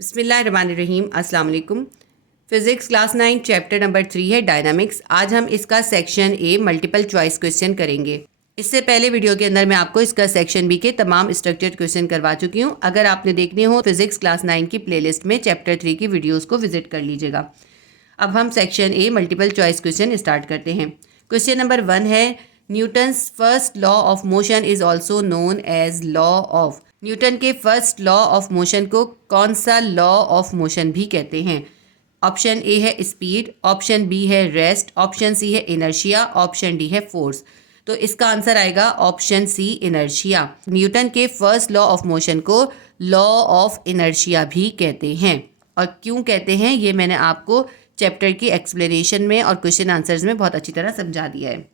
बिस्मिल्लाहिर्रहमानिर्रहीम। अस्सलाम वालेकुम। फिज़िक्स क्लास 9 चैप्टर नंबर 3 है डायनामिक्स। आज हम इसका section A multiple choice question करेंगे। इससे पहले वीडियो के अंदर मैं आपको इसका सेक्शन बी के तमाम स्ट्रक्चर्ड क्वेश्चन करवा चुकी हूँ। अगर आपने देखने हो फिज़िक्स क्लास 9 की प्लेलिस्ट में चैप्टर 3 की वीडियोज़ को विजिट कर लीजिएगा। अब हम section A multiple choice question start करते हैं। क्वेश्चन नंबर 1 है, Newton's first law of motion is also known as law of. Newton के फर्स्ट लॉ ऑफ मोशन को कौन सा लॉ ऑफ मोशन भी कहते हैं? ऑप्शन ए है स्पीड, ऑप्शन बी है रेस्ट, ऑप्शन सी है इनर्शिया, ऑप्शन डी है फोर्स। तो इसका आंसर आएगा ऑप्शन सी इनर्शिया। न्यूटन के फर्स्ट लॉ ऑफ मोशन को लॉ ऑफ इनर्शिया भी कहते हैं। और क्यों कहते हैं ये मैंने आपको चैप्टर की एक्सप्लेनेशन में और क्वेश्चन आंसर्स में बहुत अच्छी तरह समझा दिया है।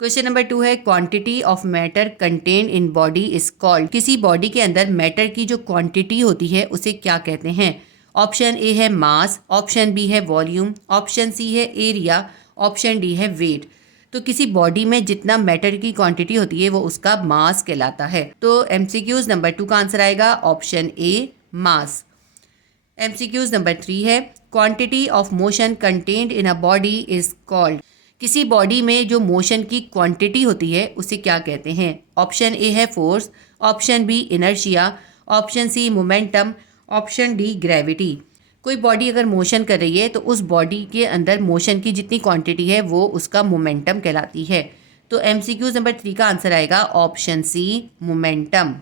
क्वेश्चन नंबर 2 है, quantity of matter contain in body is called. किसी बॉडी के अंदर मैटर की जो क्वांटिटी होती है उसे क्या कहते हैं? ऑप्शन ए है मास, ऑप्शन बी है वॉल्यूम, ऑप्शन सी है एरिया, ऑप्शन डी है वेट। तो किसी बॉडी में जितना मैटर की क्वांटिटी होती है वो उसका मास कहलाता है। तो एमसीक्यूज नंबर 2 का आंसर आएगा option A mass. MCQs number 3 है, quantity of motion contained in a body is called. किसी बॉडी में जो मोशन की क्वांटिटी होती है उसे क्या कहते हैं? ऑप्शन ए है force, option B inertia, option C momentum, option D gravity. कोई बॉडी अगर मोशन कर रही है तो उस बॉडी के अंदर मोशन की जितनी क्वांटिटी है वो उसका मोमेंटम कहलाती है। तो एमसीक्यूज नंबर 3 का आंसर आएगा option C momentum.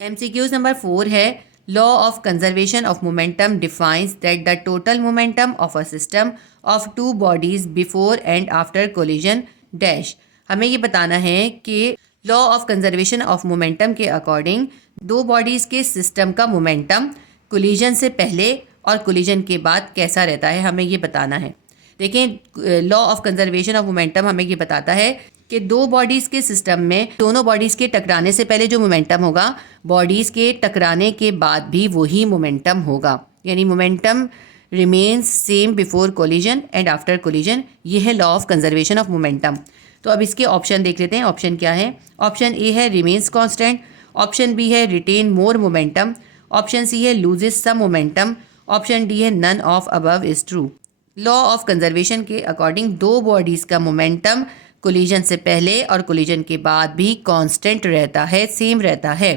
MCQs number 4 है, law of conservation of momentum defines that the total momentum of a system of two bodies before and after collision dash. हमें ये बताना है कि law of conservation of momentum के according दो bodies के system का मोमेंटम कोलिजन से पहले और कोलिजन के बाद कैसा रहता है, हमें ये बताना है। देखें, law of conservation of momentum हमें ये बताता है कि दो बॉडीज़ के सिस्टम में दोनों बॉडीज़ के टकराने से पहले जो मोमेंटम होगा, बॉडीज़ के टकराने के बाद भी वही मोमेंटम होगा। यानी momentum remains same before collision and after collision. ये है law of conservation of momentum. तो अब इसके ऑप्शन देख लेते हैं। ऑप्शन क्या है? ऑप्शन ए है रिमेन्स कांस्टेंट, ऑप्शन बी है retain more momentum, option C है loses some momentum, option D है none of above is true. Law of conservation के अकॉर्डिंग दो बॉडीज़ का मोमेंटम कोलिजन से पहले और कोलिजन के बाद भी कांस्टेंट रहता है, सेम रहता है।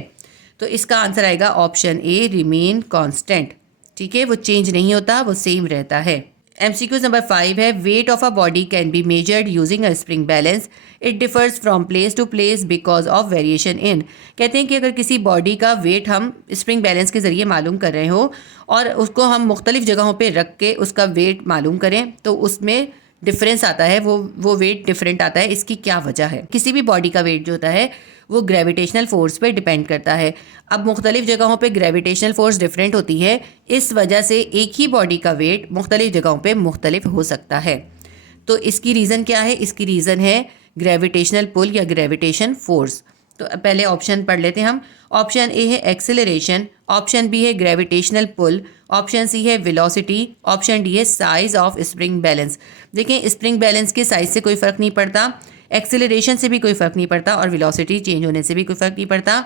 तो इसका आंसर आएगा ऑप्शन ए रिमेन कांस्टेंट। ठीक है, वो चेंज नहीं होता, वो सेम रहता है। एमसीक्यूज नंबर 5 है, weight of a body can be measured using a spring balance, it differs from place to place because of variation in. कहते हैं कि अगर किसी बॉडी का वेट हम स्प्रिंग बैलेंस के ज़रिए मालूम कर रहे हो और उसको हम मुख्तलिफ जगहों पे रख के उसका वेट मालूम करें तो उसमें डिफरेंस आता है, वो वेट डिफरेंट आता है। इसकी क्या वजह है? किसी भी बॉडी का वेट जो होता है वो ग्रेविटेशनल फोर्स पे डिपेंड करता है। अब मुख्तलिफ जगहों पे ग्रेविटेशनल फोर्स डिफरेंट होती है, इस वजह से एक ही बॉडी का वेट मुख्तलिफ जगहों पे मुख्तलिफ हो सकता है। तो इसकी रीज़न क्या है? इसकी रीज़न है ग्रेविटेशनल पुल या ग्रेविटेशन फोर्स। तो पहले ऑप्शन पढ़ लेते हैं हम। ऑप्शन ए है एक्सेलरेशन, ऑप्शन बी है ग्रेविटेशनल पुल, ऑप्शन सी है वेलोसिटी, ऑप्शन डी है साइज ऑफ स्प्रिंग बैलेंस। देखें, स्प्रिंग बैलेंस के साइज से कोई फ़र्क नहीं पड़ता, एक्सेलरेशन से भी कोई फ़र्क नहीं पड़ता और वेलोसिटी चेंज होने से भी कोई फ़र्क नहीं पड़ता,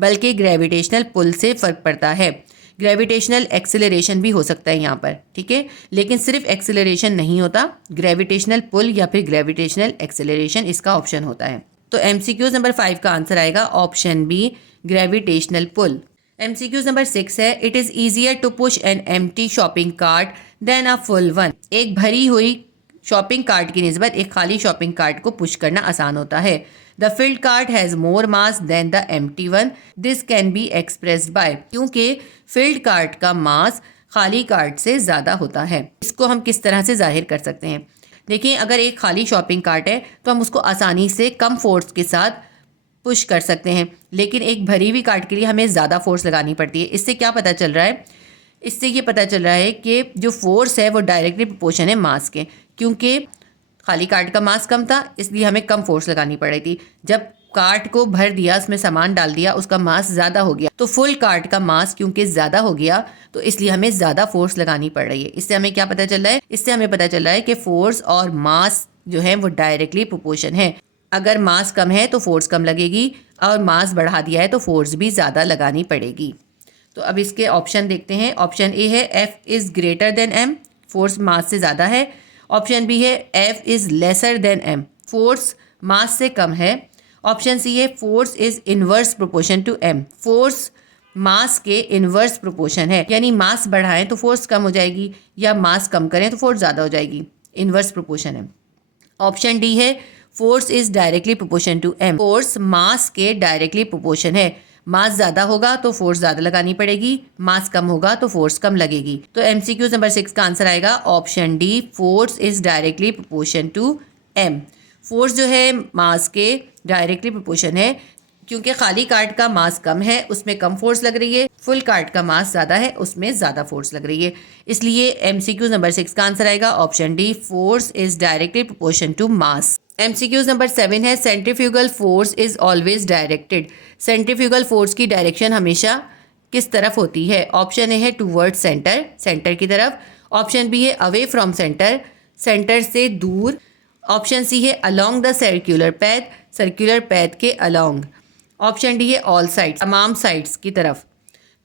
बल्कि ग्रेविटेशनल पुल से फ़र्क पड़ता है। ग्रेविटेशनल एक्सेलरेशन भी हो सकता है यहाँ पर, ठीक है, लेकिन सिर्फ एक्सेलरेशन नहीं होता, ग्रेविटेशनल पुल या फिर ग्रेविटेशनल एक्सेलरेशन इसका ऑप्शन होता है। तो एमसीक्यूज नंबर 5 का आंसर आएगा option B gravitational pull. MCQs number 6 है, it is easier to push an empty shopping cart than a full one. एक भरी हुई शॉपिंग कार्ट की निस्बत एक खाली शॉपिंग कार्ट को पुश करना आसान होता है। The filled cart has more mass than the empty one, this can be expressed by. क्योंकि फील्ड कार्ट का मास खाली कार्ट से ज़्यादा होता है। इसको हम किस तरह से जाहिर कर सकते हैं? देखिए, अगर एक खाली शॉपिंग कार्ट है तो हम उसको आसानी से कम फोर्स के साथ पुश कर सकते हैं, लेकिन एक भरी हुई कार्ट के लिए हमें ज़्यादा फोर्स लगानी पड़ती है। इससे क्या पता चल रहा है? इससे ये पता चल रहा है कि जो फोर्स है वो डायरेक्टली प्रोपोर्शन है मास के। क्योंकि खाली कार्ट का मास कम था इसलिए हमें कम फोर्स लगानी पड़ी थी। जब कार्ट को भर दिया, उसमें सामान डाल दिया, उसका मास ज़्यादा हो गया, तो फुल कार्ट का मास क्योंकि ज़्यादा हो गया तो इसलिए हमें ज़्यादा फोर्स लगानी पड़ रही है। इससे हमें क्या पता चल रहा है? इससे हमें पता चल रहा है कि फोर्स और मास जो है वो डायरेक्टली प्रोपोर्शन है। अगर मास कम है तो फोर्स कम लगेगी और मास बढ़ा दिया है तो फोर्स भी ज़्यादा लगानी पड़ेगी। तो अब इसके ऑप्शन देखते हैं। ऑप्शन ए है F is greater than M, force mass से ज़्यादा है। ऑप्शन बी है F is lesser than M, force mass से कम है। ऑप्शन सी है force is inverse proportion to M, force mass के इनवर्स प्रोपोर्शन है, यानी मास बढ़ाएं तो फोर्स कम हो जाएगी या मास कम करें तो फोर्स ज़्यादा हो जाएगी, इनवर्स प्रोपोर्शन है। ऑप्शन डी है force is directly proportion to M, force mass के डायरेक्टली प्रोपोर्शन है, मास ज़्यादा होगा तो फोर्स ज़्यादा लगानी पड़ेगी, मास कम होगा तो फोर्स कम लगेगी। तो MCQ नंबर 6 का आंसर आएगा option D, force is directly proportion to M. Force जो है मास के डायरेक्टली प्रोपोर्शन है, क्योंकि खाली कार्ड का मास कम है उसमें कम फोर्स लग रही है, फुल कार्ड का मास ज़्यादा है उसमें ज़्यादा फोर्स लग रही है। इसलिए MCQ नंबर 6 का आंसर आएगा option D, force is directly proportion to mass. MCQ number 7 है centrifugal force is always directed, centrifugal force की डायरेक्शन हमेशा किस तरफ होती है? ऑप्शन ए है टूवर्ड सेंटर, सेंटर की तरफ। ऑप्शन बी है अवे फ्रॉम सेंटर, सेंटर से दूर। ऑप्शन सी है along the circular path, circular path के अलोंग। ऑप्शन डी है ऑल साइड्स, तमाम साइड्स की तरफ।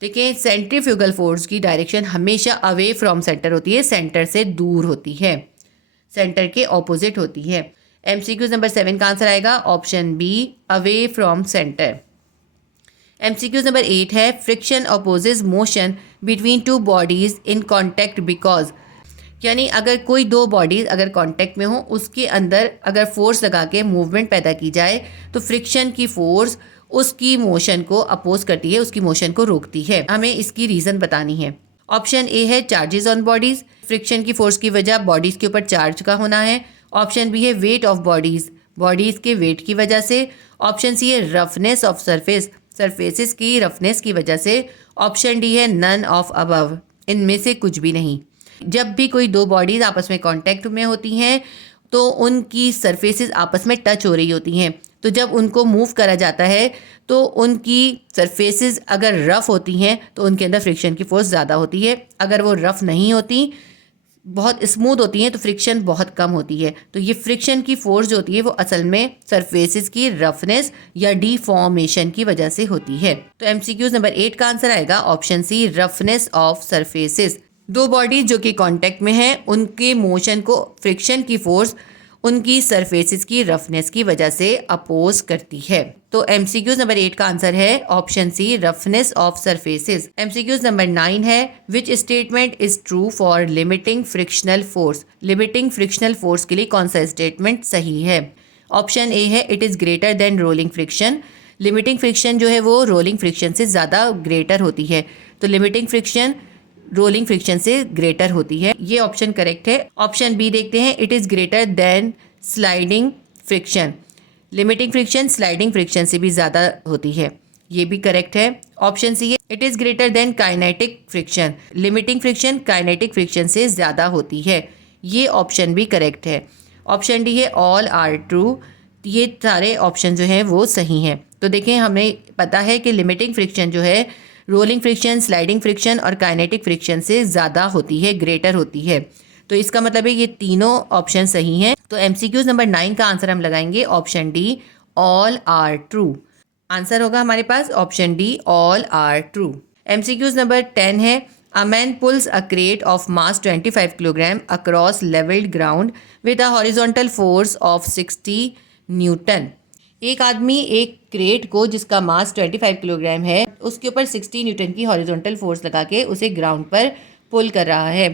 देखिए सेंट्रीफ्यूगल फोर्स की डायरेक्शन हमेशा अवे फ्रॉम सेंटर होती है, सेंटर से दूर होती है, सेंटर के ऑपोजिट होती है। MCQ नंबर 7 का आंसर आएगा option B, away from center. MCQ number 8 है friction opposes motion between two bodies in contact because, यानी अगर कोई दो बॉडीज अगर कांटेक्ट में हो उसके अंदर अगर फोर्स लगा के मूवमेंट पैदा की जाए तो फ्रिक्शन की फोर्स उसकी मोशन को अपोज करती है, उसकी मोशन को रोकती है। हमें इसकी रीज़न बतानी है। ऑप्शन ए है चार्जेस ऑन बॉडीज, फ्रिक्शन की फोर्स की वजह बॉडीज़ के ऊपर चार्ज का होना है। ऑप्शन बी है वेट ऑफ बॉडीज़, बॉडीज़ के वेट की वजह से। ऑप्शन सी है रफनेस ऑफ सरफेस, सरफेसेस की रफनेस की वजह से। ऑप्शन डी है नन ऑफ अबव, इनमें से कुछ भी नहीं। जब भी कोई दो बॉडीज़ आपस में कांटेक्ट में होती हैं तो उनकी सरफेसेस आपस में टच हो रही होती हैं, तो जब उनको मूव करा जाता है तो उनकी सरफेसेस अगर रफ़ होती हैं तो उनके अंदर फ्रिक्शन की फोर्स ज़्यादा होती है। अगर वो रफ़ नहीं होती, बहुत स्मूथ होती हैं, तो फ्रिक्शन बहुत कम होती है। तो ये फ्रिक्शन की फोर्स जो होती है वो असल में सरफेसेस की रफनेस या डिफॉर्मेशन की वजह से होती है। तो MCQ नंबर 8 का आंसर आएगा option C, roughness of surfaces. दो बॉडीज जो कि कांटेक्ट में हैं उनके मोशन को फ्रिक्शन की फोर्स उनकी सरफेसेस की रफनेस की वजह से अपोज करती है। तो MCQ नंबर 8 का आंसर है option C, roughness of surfaces. MCQ number 9 है which statement is true for limiting frictional force, limiting frictional force के लिए कौन सा स्टेटमेंट सही है? ऑप्शन ए है it is greater then rolling friction, limiting friction जो है वो रोलिंग फ्रिक्शन से ज़्यादा ग्रेटर होती है, तो लिमिटिंग फ्रिक्शन रोलिंग फ्रिक्शन से ग्रेटर होती है, ये ऑप्शन करेक्ट है। ऑप्शन बी देखते हैं, it is greater then sliding friction, limiting friction sliding friction से भी ज़्यादा होती है, ये भी करेक्ट है। ऑप्शन सी है it is greater then kinetic friction, limiting friction kinetic friction से ज़्यादा होती है, ये ऑप्शन भी करेक्ट है। ऑप्शन डी है ऑल आर ट्रू, ये सारे ऑप्शन जो हैं वो सही हैं। तो देखें हमें पता है कि लिमिटिंग फ्रिक्शन जो है रोलिंग फ्रिक्शन, स्लाइडिंग फ्रिक्शन और काइनेटिक फ्रिक्शन से ज़्यादा होती है, ग्रेटर होती है। तो इसका मतलब है ये तीनों ऑप्शन सही हैं। तो MCQ नंबर 9 का आंसर हम लगाएंगे option D, all are true. Answer होगा हमारे पास option D, all are true. MCQ number 10 है a man pulls a crate of mass 25 kilogram across levelled ground with a horizontal force of 60 newton. एक आदमी एक crate को जिसका मास 25 kilogram है उसके ऊपर 60 न्यूटन की हॉरिजॉन्टल फोर्स लगा के उसे ग्राउंड पर पुल कर रहा है।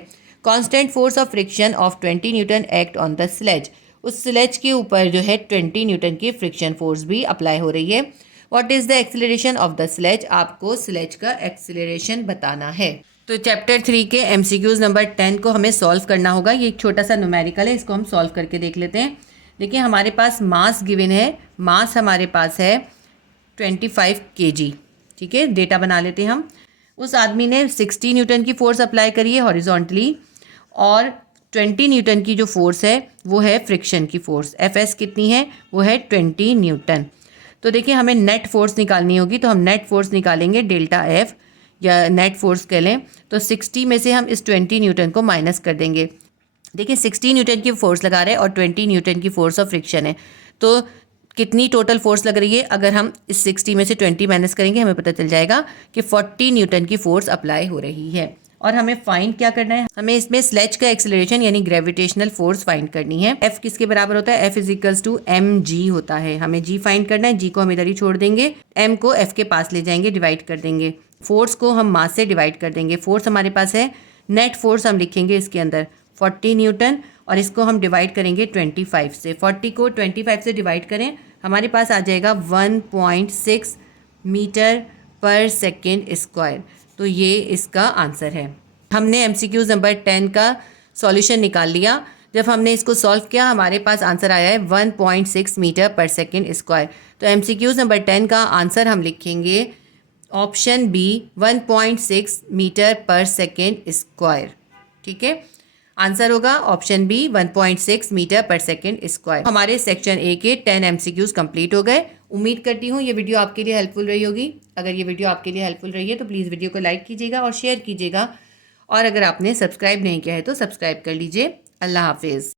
Constant force of friction of 20 newton act on the sledge, उस स्लेज के ऊपर जो है 20 न्यूटन की फ्रिक्शन फोर्स भी अप्लाई हो रही है। What is the acceleration of the sledge, आपको स्लेज का एक्सेलरेशन बताना है। तो चैप्टर 3 के MCQs नंबर 10 को हमें सॉल्व करना होगा। ये एक छोटा सा न्यूमेरिकल है, इसको हम सॉल्व करके देख लेते हैं। देखिए हमारे पास मास गिवन है, मास हमारे पास है 25 kg, ठीक है, डेटा बना लेते हैं हम। उस आदमी ने 60 न्यूटन की फोर्स अप्लाई करी है हॉरिजॉन्टली और 20 न्यूटन की जो फोर्स है वो है फ्रिक्शन की फोर्स, FS कितनी है वो है 20 न्यूटन। तो देखिए हमें नेट फोर्स निकालनी होगी, तो हम नेट फोर्स निकालेंगे डेल्टा F या नेट फोर्स कह लें। तो 60 में से हम इस 20 न्यूटन को माइनस कर देंगे। देखिए 60 न्यूटन की फोर्स लगा रहे हैं और 20 न्यूटन की फोर्स ऑफ फ्रिक्शन है, तो कितनी टोटल फोर्स लग रही है, अगर हम इस 60 में से 20 माइनस करेंगे हमें पता चल जाएगा कि 40 न्यूटन की फोर्स अप्लाई हो रही है। और हमें फाइंड क्या करना है, हमें इसमें स्लेज का एक्सेलरेशन यानी ग्रेविटेशनल फोर्स फाइंड करनी है। F किसके बराबर होता है, F is equals to mg होता है। हमें g फाइंड करना है, g को हम इधर ही छोड़ देंगे, m को F के पास ले जाएंगे, डिवाइड कर देंगे। फोर्स को हम मास से डिवाइड कर देंगे। फोर्स हमारे पास है, नेट फोर्स हम लिखेंगे इसके अंदर 40 न्यूटन, और इसको हम डिवाइड करेंगे 25 से। 40 को 25 से डिवाइड करें, हमारे पास आ जाएगा 1.6 मीटर पर सेकेंड स्क्वायर। तो ये इसका आंसर है। हमने एमसीक्यूज नंबर 10 का सॉल्यूशन निकाल लिया। जब हमने इसको सॉल्व किया हमारे पास आंसर आया है 1.6 मीटर पर सेकेंड स्क्वायर। तो एमसीक्यूज नंबर 10 का आंसर हम लिखेंगे ऑप्शन बी 1.6 मीटर पर सेकेंड स्क्वायर। ठीक है, आंसर होगा ऑप्शन बी 1.6 मीटर पर सेकेंड स्क्वायर। हमारे सेक्शन ए के 10 एमसीक्यूज कंप्लीट हो गए। उम्मीद करती हूँ ये वीडियो आपके लिए हेल्पफुल रही होगी। अगर ये वीडियो आपके लिए हेल्पफुल रही है तो प्लीज़ वीडियो को लाइक कीजिएगा और शेयर कीजिएगा, और अगर आपने सब्सक्राइब नहीं किया है तो सब्सक्राइब कर लीजिए। अल्लाह हाफिज़।